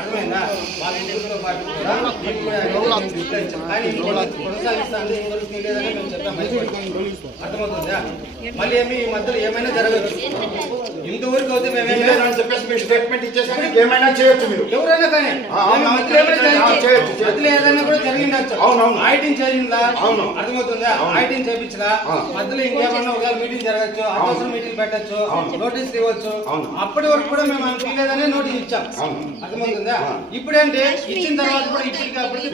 అర్థమైందా? వాళ్ళ ముగ్గురుతో పాటు కానీ కొనసాగిస్తాను ఇంతవరకు లేదని మేము చెప్పాము. అర్థమవుతుందా? మళ్ళీ ఏమి ఈ మధ్యలో ఏమైనా జరగచ్చు. ఇంతవరకు అయితే మేమేమైనా చెప్పేసి మీ స్టేట్మెంట్ ఇచ్చేసానికి ఏమైనా చేయొచ్చు మీరు. ఎవరైనా కానీ మధ్యలో ఏదైనా కూడా జరిగిండొచ్చు. ఐటీని చేసిందా? అర్థమవుతుందా? ఐటీని చేయించలా మధ్యలో ఇంకేమన్నా ఒకవేళ మీటింగ్ జరగచ్చు, అత్యవసర మీటింగ్ పెట్టచ్చు, నోటీస్ ఇవ్వచ్చు. అప్పటి వరకు కూడా మేము అనుకోలేదనే నోటీస్ ఇచ్చాం. అర్థమవుతుందా? ఇప్పుడంటే ఇచ్చిన తర్వాత కూడా ఇప్పటికి అప్పటికి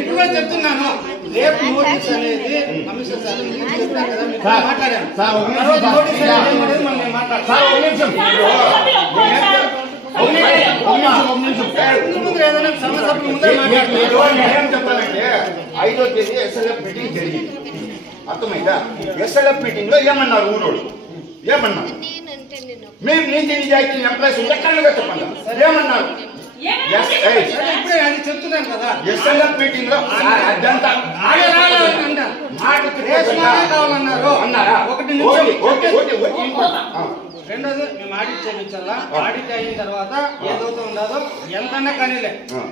ఇప్పుడు చెప్తున్నాను. రేపు నోటీస్ అనేది కమిషనర్ సార్ చెప్పారు కదా, మాట్లాడాను. నోటీస్ అనేది మనం మాట్లాడతాం. ఏదైనా సమస్య ముందే చెప్పాలంటే 5వ తేదీ ఎస్ఎల్ఎఫ్ మీటింగ్ జరిగింది. అర్థమైందా? ఎస్ఎల్ఎఫ్ మీటింగ్ లో ఏమన్నారు ఊరోడు? ఏమన్నారు? మేము నీతి నిజాయితీ ఎంప్లాయీస్ ఎక్కడగా చెప్పండి ఏమన్నారు? చెప్తున్నాను కదా ఎస్ఎల్ఎఫ్ మీటింగ్ లో అదంతా కావాలన్నారు. అన్నారా? ఒకటి రెండోది మేము ఆడిట్ చేయించాలా. ఆడిట్ అయిన తర్వాత ఏదైతే ఉండదో ఎంతన్నా కానీలే,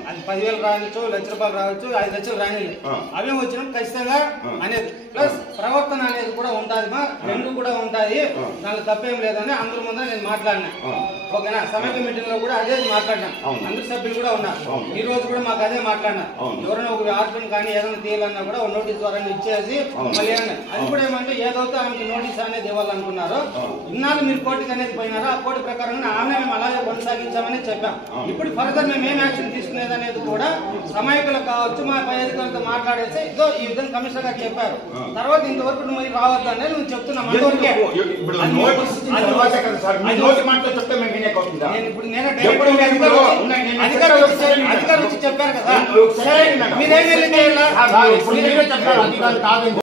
అది 10,000 రావచ్చు, ₹1,00,000 రావచ్చు, 5 లక్షలు రానిలే, అవే వచ్చినప్పుడు ఖచ్చితంగా అనేది ప్లస్ ప్రవర్తన అనేది కూడా ఉంటుంది. రెండు కూడా ఉంటాయి, దానిలో తప్పేం లేదని అందరి ముందర నేను మాట్లాడినా. ఓకేనా? సమీప మీటింగ్ లో కూడా అదే మాట్లాడినా. అందరు సభ్యులు కూడా ఉన్నారు. ఈ రోజు కూడా మాకు అదే మాట్లాడినా. ఎవరైనా ఒక హస్బెండ్ కానీ ఏదైనా తీయాలన్నా కూడా ఒక నోటీస్ ద్వారా ఇచ్చేసి మళ్ళీ అది కూడా ఏమంటే ఏదైతే ఆమెకి నోటీస్ అనేది ఇవ్వాలనుకున్నారో ఇన్నాళ్ళు మీరు కోర్టుకి అనేది పోయినారో ఆ కోర్టు ప్రకారంగా ఆమె మేము అలాగే కొనసాగించామని చెప్పాం. ఇప్పుడు ఫర్దర్ మేము ఏం యాక్షన్ తీసుకునేది అనేది కూడా సమాయకులు కావచ్చు, మా పై అధికారులతో మాట్లాడేసి ఇదో ఈ విధంగా కమిషనర్ గారు చెప్పారు. తర్వాత ఇంతవరకు నువ్వు రావద్దు అనేది నువ్వు చెప్తున్నావు. అధికారులు వచ్చి చెప్పారు కదా, మీరేం వెళ్ళి చేయాలి?